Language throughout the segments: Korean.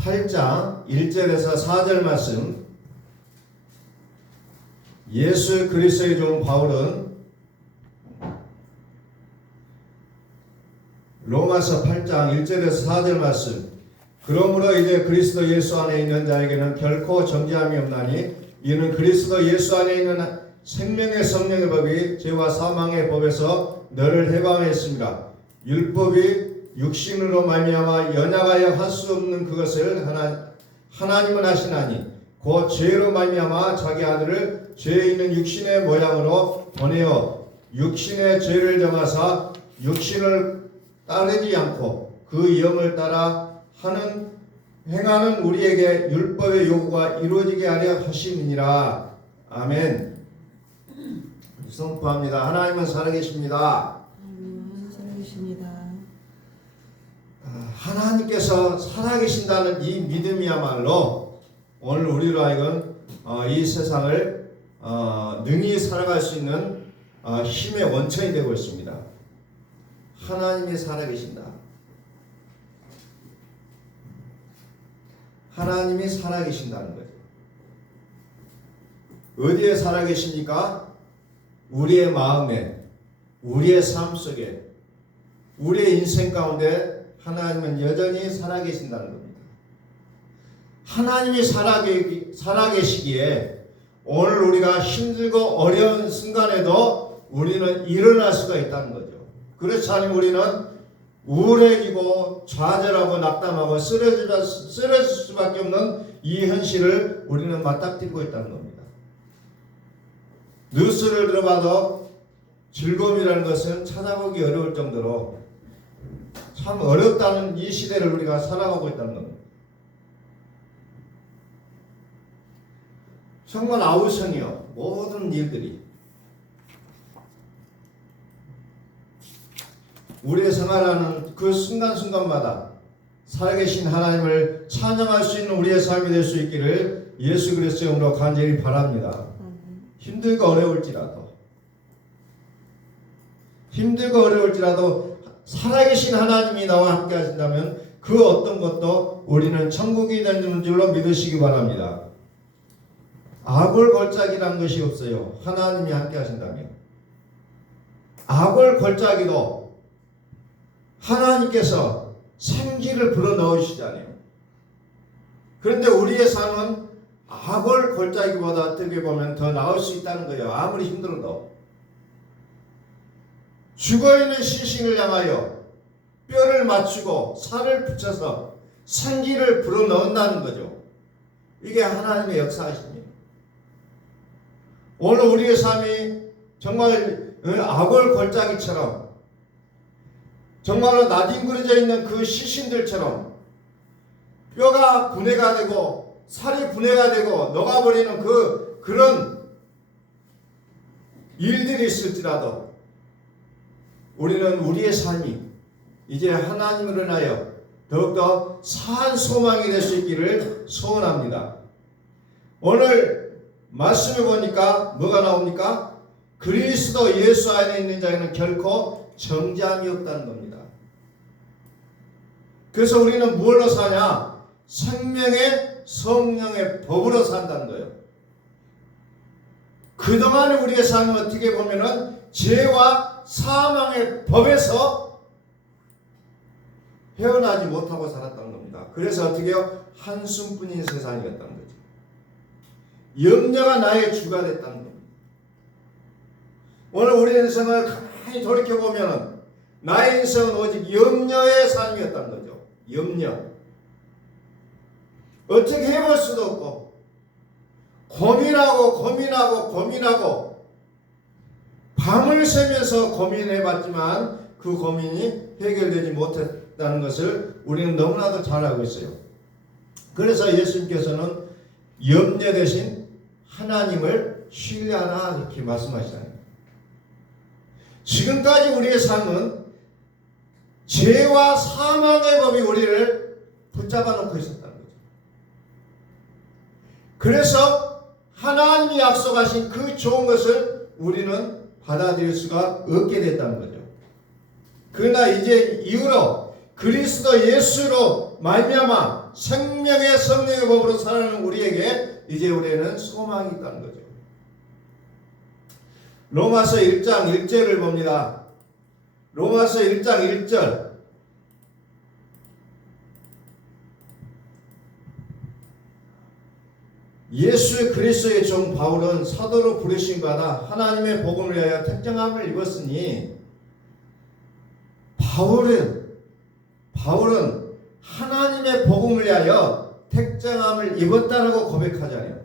8장 1절에서 4절 말씀. 예수 그리스도의 종 바울은 로마서 8장 1절에서 4절 말씀. 그러므로 이제 그리스도 예수 안에 있는 자에게는 결코 정죄함이 없나니 이는 그리스도 예수 안에 있는 생명의 성령의 법이 죄와 사망의 법에서 너를 해방했습니다. 율법이 육신으로 말미암아 연약하여 할 수 없는 그것을 하나님은 하시나니 곧 죄로 말미암아 자기 아들을 죄 있는 육신의 모양으로 보내어 육신의 죄를 정하사 육신을 따르지 않고 그 영을 따라 행하는 우리에게 율법의 요구가 이루어지게 하려 하심이니라. 아멘. 선포합니다. 하나님은 살아계십니다. 살아계십니다. 하나님께서 살아계신다는 이 믿음이야말로 오늘 우리로 하여금 이 세상을 능히 살아갈 수 있는 힘의 원천이 되고 있습니다. 하나님이 살아계신다. 하나님이 살아계신다는 거죠. 어디에 살아계십니까? 우리의 마음에, 우리의 삶 속에, 우리의 인생 가운데 하나님은 여전히 살아계신다는 겁니다. 하나님이 살아계시기에 오늘 우리가 힘들고 어려운 순간에도 우리는 일어날 수가 있다는 거죠. 그렇지 않으면 우리는 우울해지고 좌절하고 낙담하고 쓰러질 수밖에 없는 이 현실을 우리는 맞닥뜨리고 있다는 겁니다. 뉴스를 들어봐도 즐거움이라는 것은 찾아보기 어려울 정도로 참 어렵다는 이 시대를 우리가 살아가고 있다는 겁니다. 정말 아우성이요. 모든 일들이 우리의 생활하는 그 순간순간마다 살아계신 하나님을 찬양할 수 있는 우리의 삶이 될 수 있기를 예수 그리스도의 이름으로 간절히 바랍니다. 힘들고 어려울지라도 살아계신 하나님이 나와 함께 하신다면 그 어떤 것도 우리는 천국이 되는 줄로 믿으시기 바랍니다. 아골골짜기란 것이 없어요. 하나님이 함께 하신다면. 아골골짜기도 하나님께서 생기를 불어넣으시잖아요. 그런데 우리의 삶은 아골골짜기보다 어떻게 보면 더 나을 수 있다는 거예요. 아무리 힘들어도. 죽어있는 시신을 향하여 뼈를 맞추고 살을 붙여서 생기를 불어넣는다는 거죠. 이게 하나님의 역사이십니다. 오늘 우리의 삶이 정말 아골골짜기처럼 정말로 나뒹굴어져 있는 그 시신들처럼 뼈가 분해가 되고 살이 분해가 되고 녹아버리는 그런 일들이 있을지라도 우리는 우리의 삶이 이제 하나님을 인하여 더욱더 산 소망이 될 수 있기를 소원합니다. 오늘 말씀을 보니까 뭐가 나옵니까? 그리스도 예수 안에 있는 자에는 결코 정죄함이 없다는 겁니다. 그래서 우리는 무엇로 사냐? 생명의 성령의 법으로 산다는 거예요. 그동안 우리의 삶은 어떻게 보면은 죄와 사망의 법에서 헤어나지 못하고 살았다는 겁니다. 그래서 어떻게 해요? 한숨뿐인 세상이었다는 거죠. 염려가 나의 주가 됐다는 겁니다. 오늘 우리의 인생을 가만히 돌이켜보면 나의 인생은 오직 염려의 삶이었다는 거죠. 염려. 어떻게 해볼 수도 없고 고민하고 밤을 새면서 고민해봤지만 그 고민이 해결되지 못했다는 것을 우리는 너무나도 잘 알고 있어요. 그래서 예수님께서는 염려 대신 하나님을 신뢰하라 이렇게 말씀하시잖아요. 지금까지 우리의 삶은 죄와 사망의 법이 우리를 붙잡아 놓고 있었다는 거죠. 그래서 하나님이 약속하신 그 좋은 것을 우리는 받아들일 수가 없게 됐다는 거죠. 그러나 이제 이후로 그리스도 예수로 말미암아 생명의 성령의 법으로 살아가는 우리에게 이제 우리에는 소망이 있다는 거죠. 로마서 1장 1절을 봅니다. 로마서 1장 1절. 예수 그리스도의 종 바울은 사도로 부르심 받아 하나님의 복음을 위하여 택정함을 입었으니, 바울은 하나님의 복음을 위하여 택정함을 입었다라고 고백하잖아요.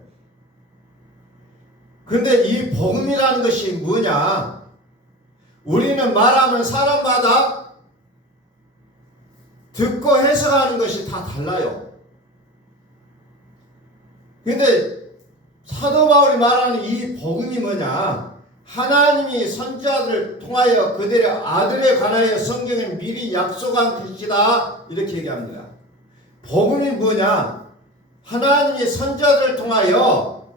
그런데 이 복음이라는 것이 뭐냐? 우리는 말하면 사람마다 듣고 해석하는 것이 다 달라요. 근데 사도 바울이 말하는 이 복음이 뭐냐? 하나님이 선지자들을 통하여 그들의 아들에 관하여 성경에 미리 약속한 것이다, 이렇게 얘기합니다. 복음이 뭐냐? 하나님이 선지자들을 통하여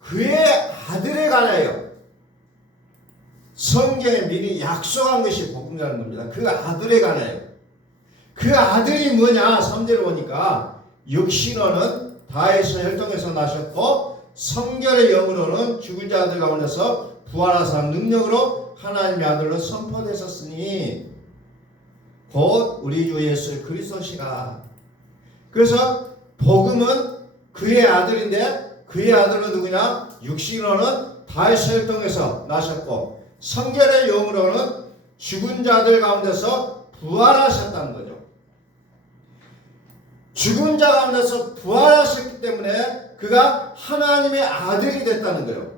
그의 아들에 관하여 성경에 미리 약속한 것이 복음이라는 겁니다. 그 아들에 관하여. 그 아들이 뭐냐? 3절을 보니까 육신으로는 다윗의 혈통에서 나셨고 성결의 영으로는 죽은 자들 가운데서 부활하사 능력으로 하나님의 아들로 선포되셨으니 곧 우리 주 예수 그리스도시라. 그래서 복음은 그의 아들인데, 그의 아들은 누구냐? 육신으로는 다윗의 혈통에서 나셨고 성결의 영으로는 죽은 자들 가운데서 부활하셨다는 거죠. 죽은 자 가운데서 부활하셨기 때문에 그가 하나님의 아들이 됐다는 거예요.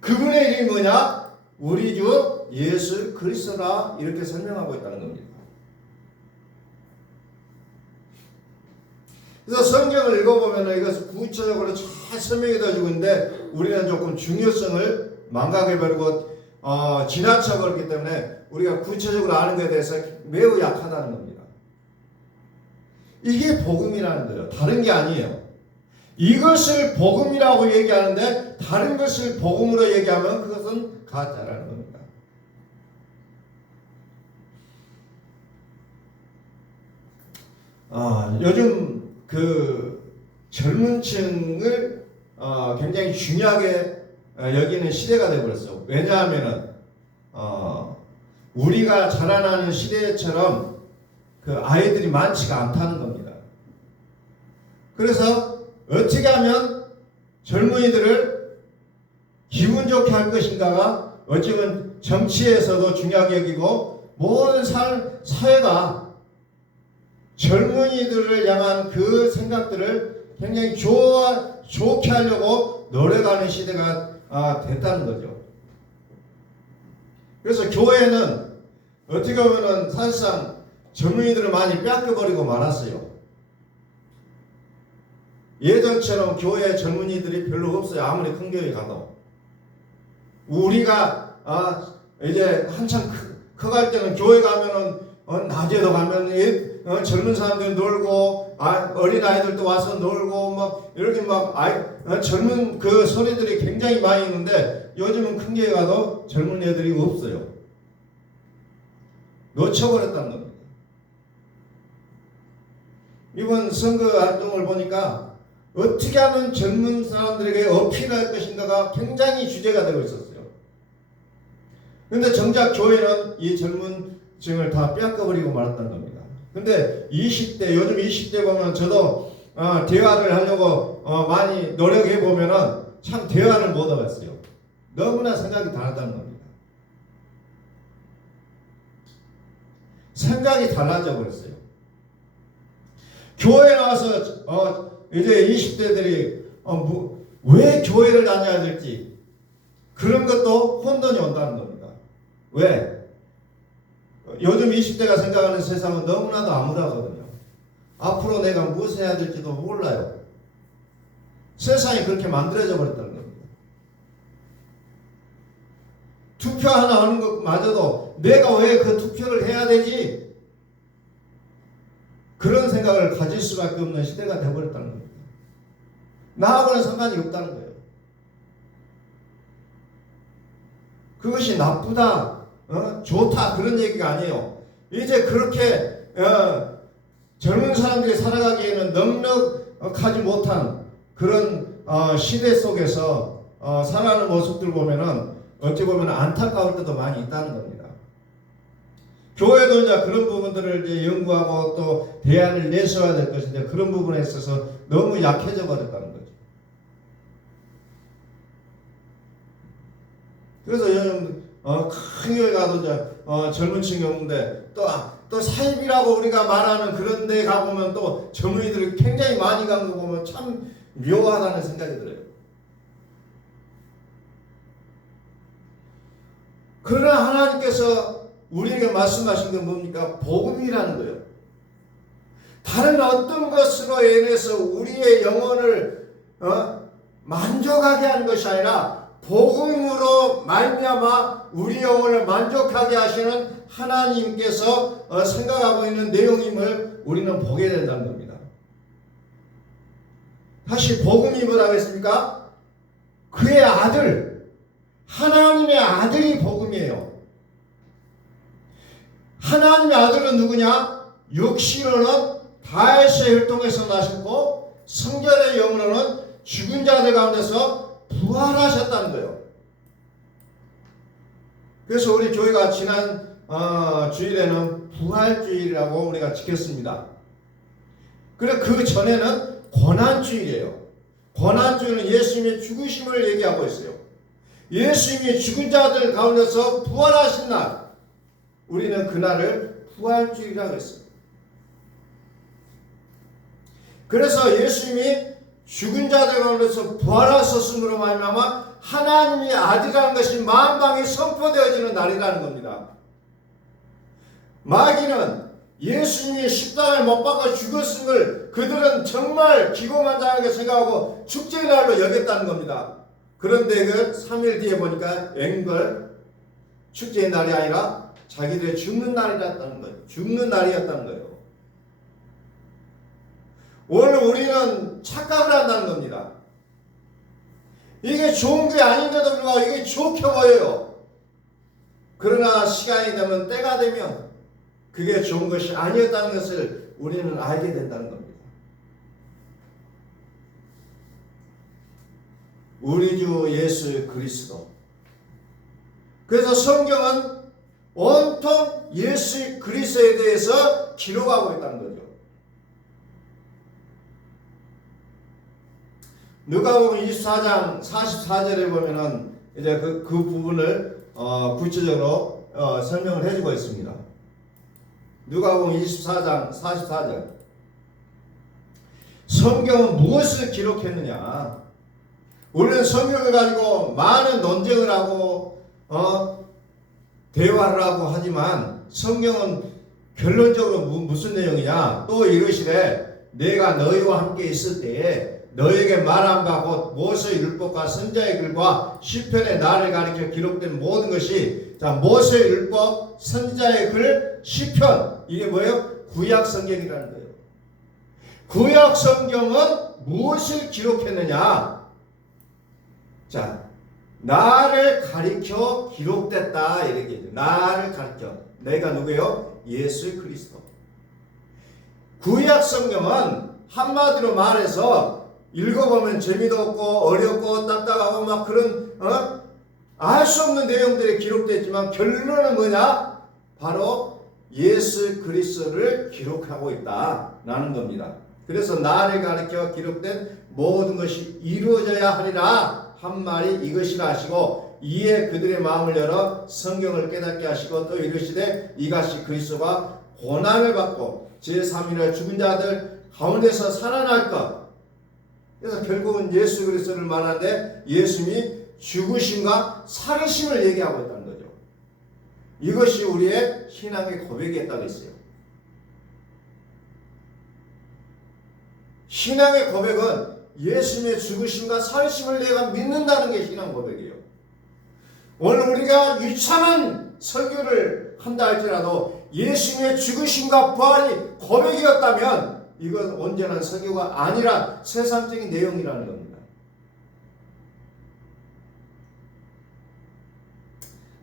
그분의 이름이 뭐냐? 우리 주 예수 그리스도라, 이렇게 설명하고 있다는 겁니다. 그래서 성경을 읽어보면 이것을 구체적으로 잘 설명이 되어지고 있는데 우리는 조금 중요성을 망각해버리고 지나쳐버렸기 때문에 우리가 구체적으로 아는 것에 대해서 매우 약하다는 겁니다. 이게 복음이라는 거예요. 다른 게 아니에요. 이것을 복음이라고 얘기하는데 다른 것을 복음으로 얘기하면 그것은 가짜라는 겁니다. 요즘 그 젊은 층을 굉장히 중요하게 여기는 시대가 되어버렸어요. 왜냐하면은 우리가 자라나는 시대처럼 그 아이들이 많지가 않다는 겁니다. 그래서 어떻게 하면 젊은이들을 기분 좋게 할 것인가가 어쩌면 정치에서도 중요하게 여기고 모든 사회가 젊은이들을 향한 그 생각들을 굉장히 좋게 하려고 노력하는 시대가 됐다는 거죠. 그래서 교회는 어떻게 보면 사실상 젊은이들을 많이 뺏겨버리고 말았어요. 예전처럼 교회 젊은이들이 별로 없어요. 아무리 큰 교회 가도. 우리가 이제 한참 커갈 때는 교회 가면은 낮에도 가면 젊은 사람들 놀고 어린 아이들도 와서 놀고 막 이렇게 막 젊은 그 소리들이 굉장히 많이 있는데 요즘은 큰 교회 가도 젊은 애들이 없어요. 놓쳐버렸다는 겁니다. 이번 선거 활동을 보니까 어떻게 하면 젊은 사람들에게 어필할 것인가가 굉장히 주제가 되고 있었어요. 그런데 정작 교회는 이 젊은 층을 다 뺏겨버리고 말았다는 겁니다. 근데 요즘 20대 보면 저도 대화를 하려고 많이 노력해 보면은 참 대화를 못 하겠어요. 너무나 생각이 다르다는 겁니다. 생각이 달라져 버렸어요. 교회에 나와서 이제 20대들이 왜 교회를 다녀야 될지 그런 것도 혼돈이 온다는 겁니다. 왜? 요즘 20대가 생각하는 세상은 너무나도 암울하거든요. 앞으로 내가 무엇을 해야 될지도 몰라요. 세상이 그렇게 만들어져 버렸다는 겁니다. 투표 하나 하는 것마저도 내가 왜 그 투표를 해야 되지? 그런 생각을 가질 수밖에 없는 시대가 되어버렸다는 겁니다. 나하고는 상관이 없다는 거예요. 그것이 나쁘다, 좋다 그런 얘기가 아니에요. 이제 그렇게 젊은 사람들이 살아가기에는 넉넉하지 못한 그런 시대 속에서 살아가는 모습들 보면은 어찌 보면 안타까울 때도 많이 있다는 겁니다. 교회도 이제 그런 부분들을 이제 연구하고 또 대안을 내세워야 될 것인데 그런 부분에 있어서 너무 약해져 버렸다는 거죠. 그래서 요즘 큰 교회 가도 이제 젊은 층이 없는데 또 사입이라고 우리가 말하는 그런 데 가보면 또 젊은이들이 굉장히 많이 간 거 보면 참 묘하다는 생각이 들어요. 그러나 하나님께서 우리에게 말씀하신 게 뭡니까? 복음이라는 거예요. 다른 어떤 것으로 인해서 우리의 영혼을 만족하게 하는 것이 아니라 복음으로 말미암아 우리 영혼을 만족하게 하시는 하나님께서 생각하고 있는 내용임을 우리는 보게 된다는 겁니다. 다시 복음이 뭐라고 했습니까? 그의 아들, 하나님의 아들이 복음이에요. 하나님의 아들은 누구냐? 육신으로는 다윗의 혈통에서 나셨고 성전의 영으로는 죽은 자들 가운데서 부활하셨다는 거예요. 그래서 우리 교회가 지난 주일에는 부활주일이라고 우리가 지켰습니다. 그리고 그 전에는 고난주일이에요. 고난주일은 예수님의 죽으심을 얘기하고 있어요. 예수님이 죽은 자들 가운데서 부활하신 날, 우리는 그날을 부활주일이라고 했어요. 그래서 예수님이 죽은 자들 가운데서 부활하셨음으로 말미암아 하나님의 아들이라는 것이 만방에 선포되어지는 날이라는 겁니다. 마귀는 예수님이 십자가에 못 박아 죽었음을 그들은 정말 기고만장하게 생각하고 축제의 날로 여겼다는 겁니다. 그런데 그 3일 뒤에 보니까 앵걸 축제의 날이 아니라 자기들의 죽는 날이었다는 거예요. 죽는 날이었다는 거예요. 오늘 우리는 착각을 한다는 겁니다. 이게 좋은 게 아닌데도 불구하고 이게 좋게 보여요. 그러나 시간이 되면 때가 되면 그게 좋은 것이 아니었다는 것을 우리는 알게 된다는 겁니다. 우리 주 예수 그리스도. 그래서 성경은 온통 예수 그리스도에 대해서 기록하고 있다는 거죠. 누가복음 24장 44절에 보면은 이제 그 부분을 구체적으로 설명을 해주고 있습니다. 누가복음 24장 44절. 성경은 무엇을 기록했느냐? 우리는 성경을 가지고 많은 논쟁을 하고 대화를 하고 하지만 성경은 결론적으로 무슨 내용이냐? 또 이르시되 내가 너희와 함께 있을 때에 너에게 말한 바 곧 모세의 율법과 선지자의 글과 시편의 나를 가리켜 기록된 모든 것이 모세의 율법, 선지자의 글, 시편 이게 뭐예요? 구약 성경이라는 거예요. 구약 성경은 무엇을 기록했느냐? 나를 가리켜 기록됐다 이렇게 얘기해요. 나를 가리켜. 내가 누구요? 예수 그리스도. 구약 성경은 한마디로 말해서 읽어보면 재미도 없고 어렵고 딱딱하고 막 그런 알 수 없는 내용들이 기록되어 있지만 결론은 뭐냐? 바로 예수 그리스도를 기록하고 있다라는 겁니다. 그래서 나를 가리켜 기록된 모든 것이 이루어져야 하리라 한 말이 이것이라 하시고 이에 그들의 마음을 열어 성경을 깨닫게 하시고 또 이르시되 이같이 그리스도가 고난을 받고 제3일에 죽은 자들 가운데서 살아날 것. 그래서 결국은 예수 그리스도를 말하는데 예수님이 죽으심과 살으심을 얘기하고 있다는 거죠. 이것이 우리의 신앙의 고백이었다고 했어요. 신앙의 고백은 예수님의 죽으심과 살으심을 내가 믿는다는 게 신앙 고백이에요. 오늘 우리가 유창한 설교를 한다 할지라도 예수님의 죽으심과 부활이 고백이었다면 이건 온전한 설교가 아니라 세상적인 내용이라는 겁니다.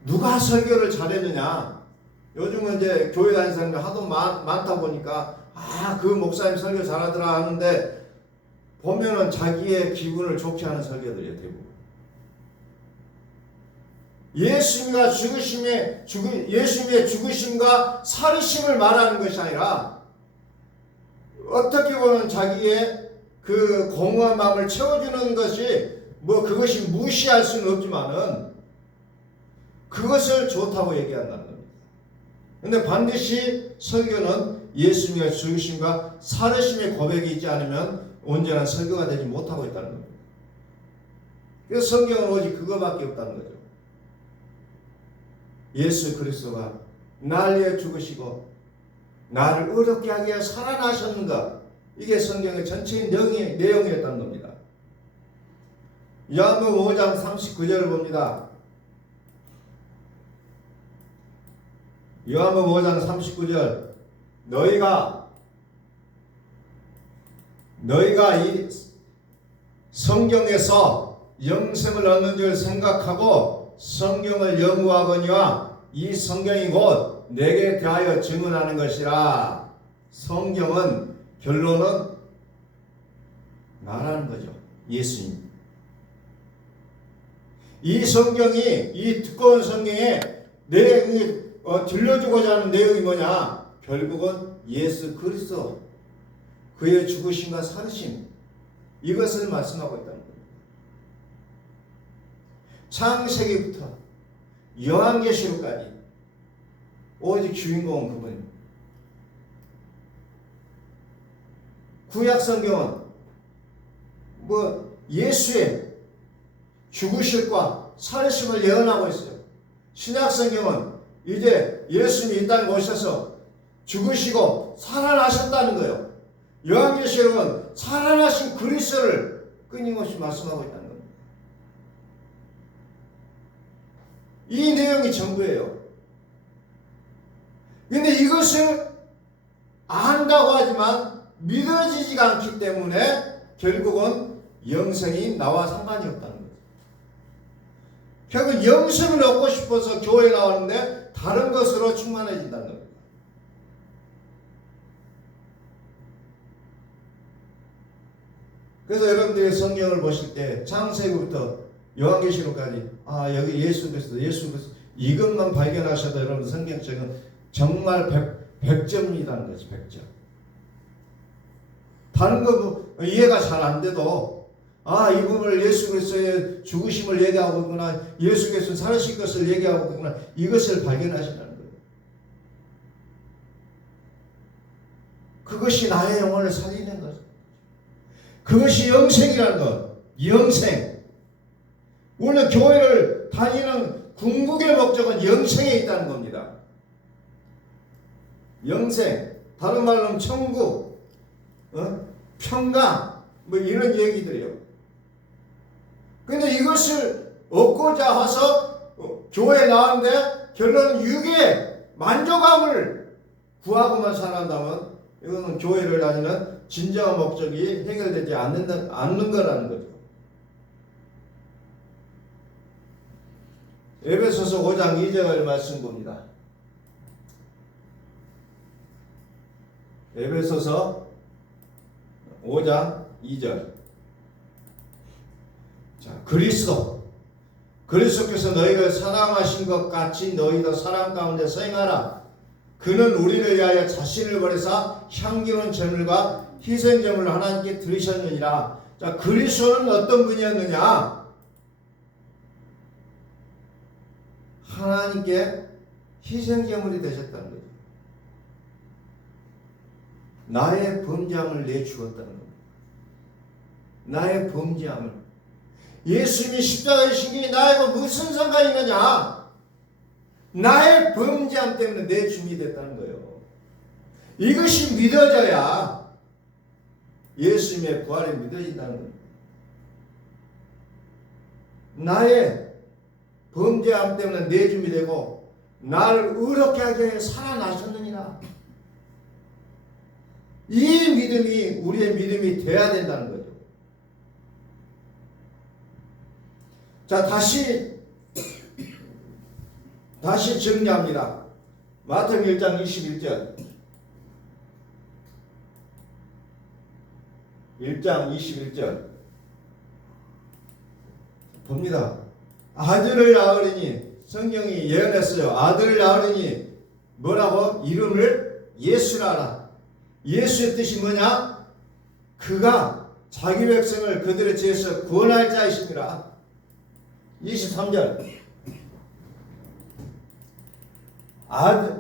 누가 설교를 잘했느냐? 요즘은 이제 교회 다니는 사람들 하도 많다 보니까 그 목사님 설교 잘하더라 하는데 보면은 자기의 기분을 좋게 하는 설교들이에요, 대부분. 예수님의 죽으심과 살으심을 말하는 것이 아니라 어떻게 보면 자기의 그 공허한 마음을 채워주는 것이 그것이 무시할 수는 없지만은 그것을 좋다고 얘기한다는 겁니다. 근데 반드시 설교는 예수님의 죽으심과 살으심의 고백이 있지 않으면 온전한 설교가 되지 못하고 있다는 겁니다. 그래서 성경은 오직 그거밖에 없다는 거죠. 예수 그리스도가 날 위해 죽으시고 나를 의롭게 하기 위해 살아나셨는가, 이게 성경의 전체의 내용이었다는 겁니다. 요한복음 5장 39절을 봅니다. 요한복음 5장 39절, 너희가 이 성경에서 영생을 얻는 줄 생각하고 성경을 연구하거니와 이 성경이 곧 내게 대하여 증언하는 것이라. 성경은 결론은 말하는 거죠. 예수님. 이 성경이, 이 두꺼운 성경에 들려주고자 하는 내용이 뭐냐? 결국은 예수 그리스도, 그의 죽으심과 살으심, 이것을 말씀하고 있다는 겁니다. 창세기부터 요한계시록까지 오직 주인공은 그분입니다. 구약성경은 예수의 죽으심과 살으심을 예언하고 있어요. 신약성경은 이제 예수님이 이 땅에 오셔서 죽으시고 살아나셨다는 거예요. 요한계시록은 살아나신 그리스도를 끊임없이 말씀하고 있다는 겁니다. 이 내용이 전부예요. 그런데 이것을 안다고 하지만 믿어지지가 않기 때문에 결국은 영생이 나와 상관이 없다는 거예요. 결국 영생을 얻고 싶어서 교회에 나왔는데 다른 것으로 충만해진다는 겁니다. 그래서 여러분들이 성경을 보실 때 창세기부터 요한계시록까지 여기 예수 그리스도 이것만 발견하셔도 여러분 성경책은 정말 100점이라는 거죠. 100점. 다른 거 이해가 잘 안 돼도 이 부분을 예수 그리스도의 죽으심을 얘기하고 있구나, 예수 그리스도 살으신 것을 얘기하고 있구나, 이것을 발견하신다는 거예요. 그것이 나의 영혼을 살리는 것, 그것이 영생이라는 것. 영생. 원래 교회를 다니는 궁극의 목적은 영생에 있다는 겁니다. 영생, 다른 말로는 천국, 평강, 이런 얘기들이에요. 근데 이것을 얻고자 해서 교회에 나왔는데 결론은 육의 만족함을 구하고만 살아간다면 이거는 교회를 다니는 진정한 목적이 해결되지 않는 거라는 거죠. 에베소서 5장 2절 말씀 봅니다. 에베소서 5장 2절. 자, 그리스도께서 너희를 사랑하신 것 같이 너희도 사랑 가운데서 행하라. 그는 우리를 위하여 자신을 버리사 향기로운 제물과 희생제물을 하나님께 드리셨느니라. 자, 그리스도는 어떤 분이었느냐? 하나님께 희생제물이 되셨다는 거죠. 나의 범죄함을 내주었다는 겁니다. 나의 범죄함을. 예수님이 십자가에 지신 게 나하고 무슨 상관이 있느냐? 나의 범죄함 때문에 내 주님이 됐다는 거예요. 이것이 믿어져야 예수님의 부활이 믿어진다는 겁니다. 나의 범죄함 때문에 내 주님이 되고 나를 의롭게 하기 위해 살아나셨느니라. 이 믿음이 우리의 믿음이 돼야 된다는 거죠. 자, 다시 정리합니다. 마태복음 1장 21절. 1장 21절 봅니다. 아들을 낳으리니, 성경이 예언했어요. 아들을 낳으리니 뭐라고? 이름을 예수라 하라. 예수의 뜻이 뭐냐? 그가 자기 백성을 그들의 죄에서 구원할 자이시니라. 23절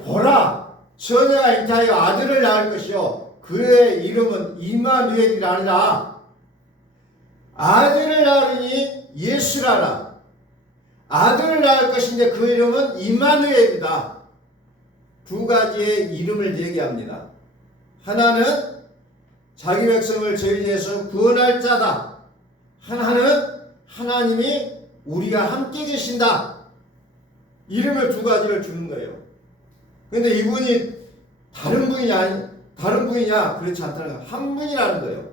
보라, 처녀가 잉태하여 아들을 낳을 것이요 그의 이름은 임마누엘이라 하니라. 아들을 낳으니 예수라라. 아들을 낳을 것인데 그 이름은 임마누엘이다. 두 가지의 이름을 얘기합니다. 하나는 자기 백성을 저희 죄에서 구원할 자다. 하나는 하나님이 우리가 함께 계신다. 이름을 두 가지를 주는 거예요. 근데 이분이 다른 분이냐? 그렇지 않다는 거예요. 한 분이라는 거예요.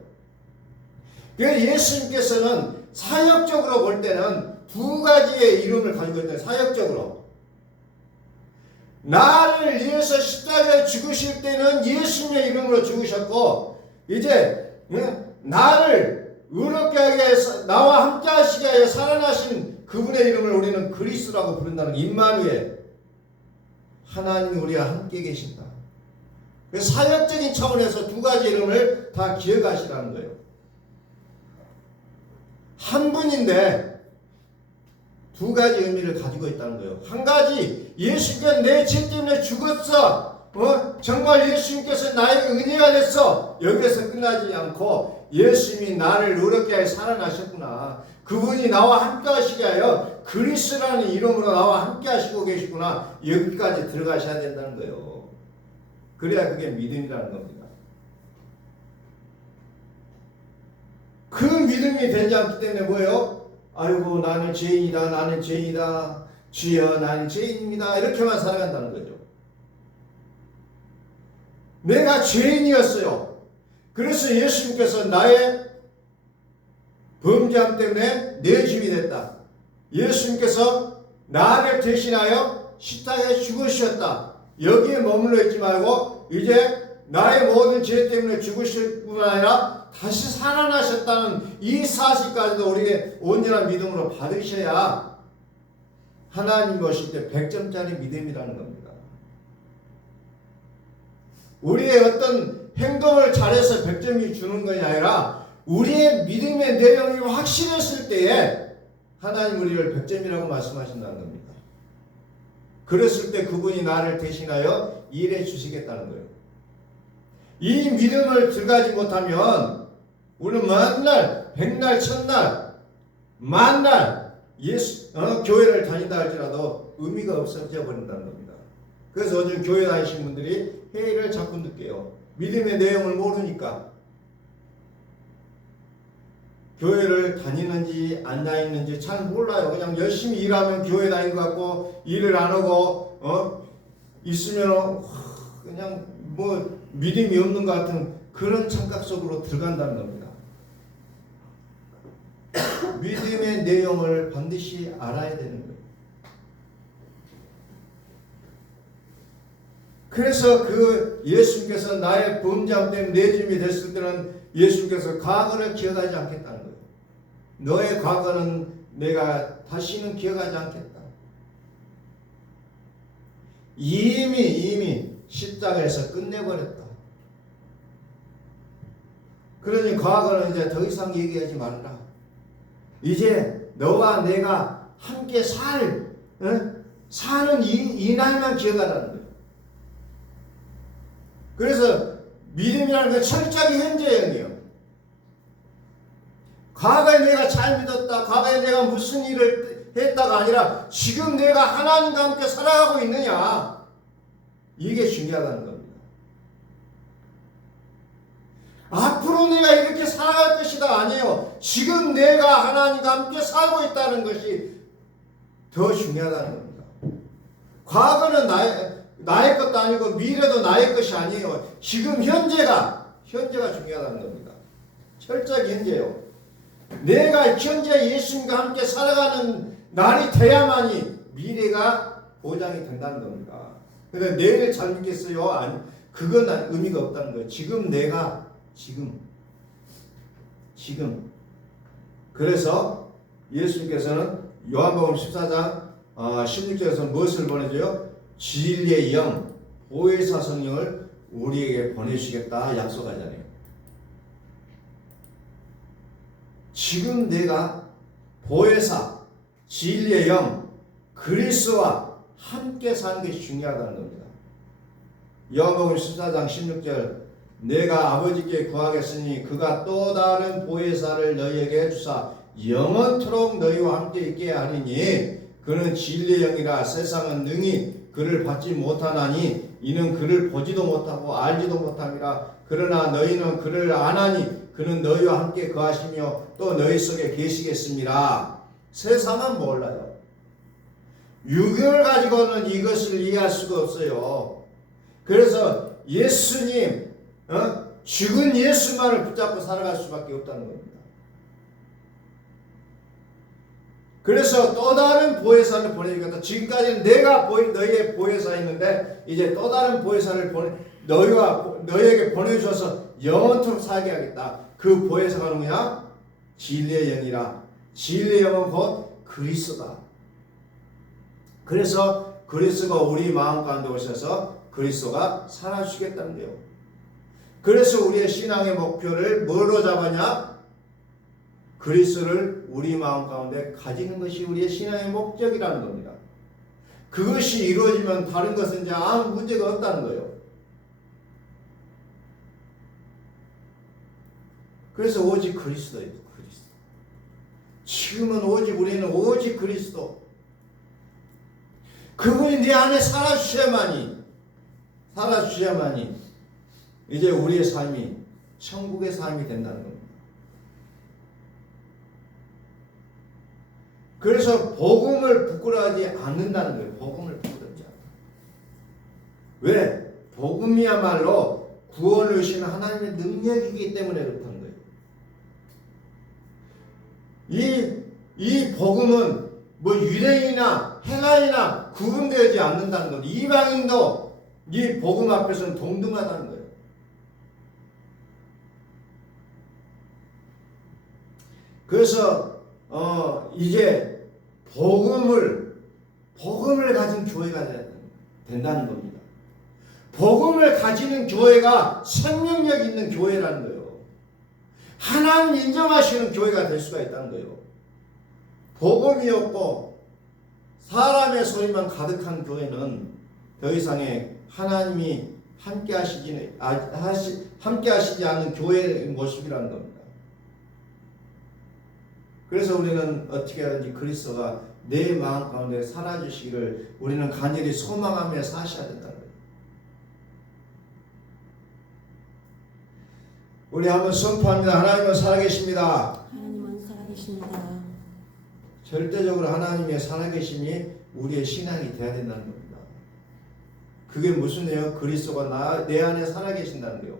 그래서 예수님께서는 사역적으로 볼 때는 두 가지의 이름을 가지고 있다. 사역적으로. 나를 위해서 십자가에 죽으실 때는 예수님의 이름으로 죽으셨고, 이제 나를 의롭게 하게 해서 나와 함께 하시게 하여 살아나신 그분의 이름을 우리는 그리스도라고 부른다는 임마누엘. 하나님 우리와 함께 계신다. 그래서 사역적인 차원에서 두 가지 이름을 다 기억하시라는 거예요. 한 분인데 두 가지 의미를 가지고 있다는 거예요. 한 가지, 예수께서 내 죄 때문에 죽었어. 정말 예수님께서 나에게 은혜가 됐어. 여기에서 끝나지 않고 예수님이 나를 의롭게 하여 살아나셨구나. 그분이 나와 함께 하시게 하여 그리스도라는 이름으로 나와 함께 하시고 계시구나. 여기까지 들어가셔야 된다는 거예요. 그래야 그게 믿음이라는 겁니다. 그 믿음이 되지 않기 때문에 뭐예요? 아이고 나는 죄인이다. 나는 죄인이다. 주여 나는 죄인입니다. 이렇게만 살아간다는 거죠. 내가 죄인이었어요. 그래서 예수님께서 나의 범죄함 때문에 내 주이 됐다. 예수님께서 나를 대신하여 십자가에 죽으셨다. 여기에 머물러 있지 말고 이제 나의 모든 죄 때문에 죽으실 뿐 아니라 다시 살아나셨다는 이 사실까지도 우리의 온전한 믿음으로 받으셔야 하나님 보실 때 100점짜리 믿음이라는 겁니다. 우리의 어떤 행동을 잘해서 100점이 주는 것이 아니라 우리의 믿음의 내용이 확실했을 때에 하나님 우리를 100점이라고 말씀하신다는 겁니다. 그랬을 때 그분이 나를 대신하여 일해 주시겠다는 거예요. 이 믿음을 들어가지 못하면 우리는 만날, 백날, 천날, 만날 교회를 다닌다 할지라도 의미가 없어져 버린다는 겁니다. 그래서 요즘 교회 다니신 분들이 회의를 자꾸 느껴요. 믿음의 내용을 모르니까. 교회를 다니는지 안 다니는지 잘 몰라요. 그냥 열심히 일하면 교회 다니는 것 같고 일을 안 하고 있으면 그냥 뭐 믿음이 없는 것 같은 그런 착각 속으로 들어간다는 겁니다. 믿음의 내용을 반드시 알아야 되는 거예요. 그래서 그 예수님께서 나의 범죄함 때문에 내 주님이 됐을 때는 예수님께서 과거를 기억하지 않겠다는 거예요. 너의 과거는 내가 다시는 기억하지 않겠다. 이미 십자가에서 끝내버렸다. 그러니 과거는 이제 더 이상 얘기하지 말라. 이제 너와 내가 함께 사는 이 날만 기억하라는 거예요. 그래서 믿음이라는 건 철저하게 현재형이에요. 과거에 내가 잘 믿었다. 과거에 내가 무슨 일을 했다가 아니라 지금 내가 하나님과 함께 살아가고 있느냐. 이게 중요하다는 겁니다. 앞으로 내가 이렇게 살아갈 것이다 아니에요. 지금 내가 하나님과 함께 살고 있다는 것이 더 중요하다는 겁니다. 과거는 나의 것도 아니고 미래도 나의 것이 아니에요. 지금 현재가 중요하다는 겁니다. 철저히 현재요. 내가 현재 예수님과 함께 살아가는 날이 돼야만이 미래가 보장이 된다는 겁니다. 근데 내일 잘 믿겠어요? 아니, 그건 의미가 없다는 거예요. 지금 지금. 그래서 예수님께서는 요한복음 14장 16절에서 무엇을 보내줘요? 진리의 영, 보혜사 성령을 우리에게 보내주시겠다 약속하잖아요. 지금 내가 보혜사, 진리의 영, 그리스도와 함께 사는 것이 중요하다는 겁니다. 요한복음 14장 16절 내가 아버지께 구하겠으니 그가 또 다른 보혜사를 너희에게 주사 영원토록 너희와 함께 있게 하리니 그는 진리의 영이라 세상은 능히 그를 받지 못하나니 이는 그를 보지도 못하고 알지도 못함이라. 그러나 너희는 그를 아나니 그는 너희와 함께 거하시며 또 너희 속에 계시겠습니다. 세상은 몰라요. 육을 가지고는 이것을 이해할 수가 없어요. 그래서 예수님, 죽은 예수만을 붙잡고 살아갈 수밖에 없다는 겁니다. 그래서 또 다른 보혜사를 보내주겠다. 지금까지는 내가 너희의 보혜사였는데 이제 또 다른 보혜사를 너희에게 보내주셔서 영원토록 살게 하겠다. 그 보혜사가 누구냐? 진리의 영이라. 진리의 영은 곧 그리스도다. 그래서 그리스도가 우리 마음 가운데 오셔서 그리스도가 살아주시겠다는 거예요. 그래서 우리의 신앙의 목표를 뭐로 잡았냐? 그리스도를 우리 마음 가운데 가지는 것이 우리의 신앙의 목적이라는 겁니다. 그것이 이루어지면 다른 것은 이제 아무 문제가 없다는 거예요. 그래서 오직 그리스도예요. 그리스도. 지금은 우리는 오직 그리스도. 그분이 내 안에 살아주셔야만이 이제 우리의 삶이 천국의 삶이 된다는 겁니다. 그래서 복음을 부끄러워하지 않는다는 거예요. 복음을 부끄럽지 않다. 왜? 복음이야말로 구원을 주시는 하나님의 능력이기 때문에 그렇다는 거예요. 이 복음은 뭐 유대인이나 헬라인이나 구분되지 않는다는 겁니다. 이방인도 이 복음 앞에서는 동등하다는 거예요. 그래서 이제 복음을 가진 교회가 된다는 겁니다. 복음을 가지는 교회가 생명력 있는 교회라는 거예요. 하나님 인정하시는 교회가 될 수가 있다는 거예요. 복음이 없고 사람의 소리만 가득한 교회는 더 이상의 하나님이 함께 하시지 않는 교회의 모습이라는 겁니다. 그래서 우리는 어떻게 하든지 그리스도가 내 마음 가운데 살아주시기를 우리는 간절히 소망하며 사셔야 된다는 거예요. 우리 한번 선포합니다. 하나님은 살아계십니다. 하나님은 살아계십니다. 절대적으로 하나님의 살아계심이 우리의 신앙이 되어야 된다는 겁니다. 그게 무슨 예요? 그리스도가 내 안에 살아계신다는 거예요.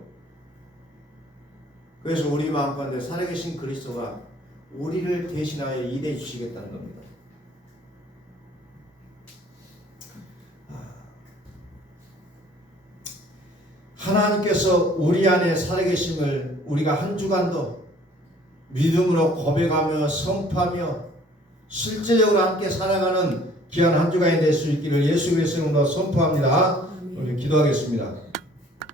그래서 우리 마음 가운데 살아계신 그리스도가 우리를 대신하여 일해 주시겠다는 겁니다. 하나님께서 우리 안에 살아계심을 우리가 한 주간도 믿음으로 고백하며 선포하며 실제적으로 함께 살아가는 귀한 한 주간이 될 수 있기를 예수 그리스도로 선포합니다. 우리 기도하겠습니다.